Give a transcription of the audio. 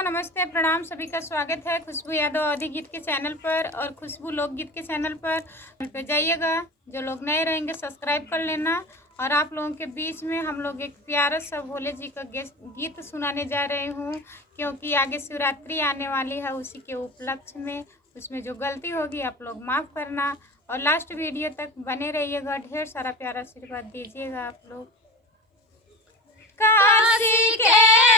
Hello नमस्ते प्रणाम, सभी का स्वागत है खुशबू यादव अवधी गीत के चैनल पर और खुशबू लोकगीत के चैनल पर जाइएगा। जो लोग नए रहेंगे सब्सक्राइब कर लेना। और आप लोगों के बीच में हम लोग एक प्यारा सा भोले जी का गीत सुनाने जा रहे हूँ, क्योंकि आगे शिवरात्रि आने वाली है। उसी के उपलक्ष्य में उसमें जो गलती होगी आप लोग माफ़ करना और लास्ट वीडियो तक बने रहिएगा। ढेर सारा प्यारा आशीर्वाद दीजिएगा आप लोग। काशी के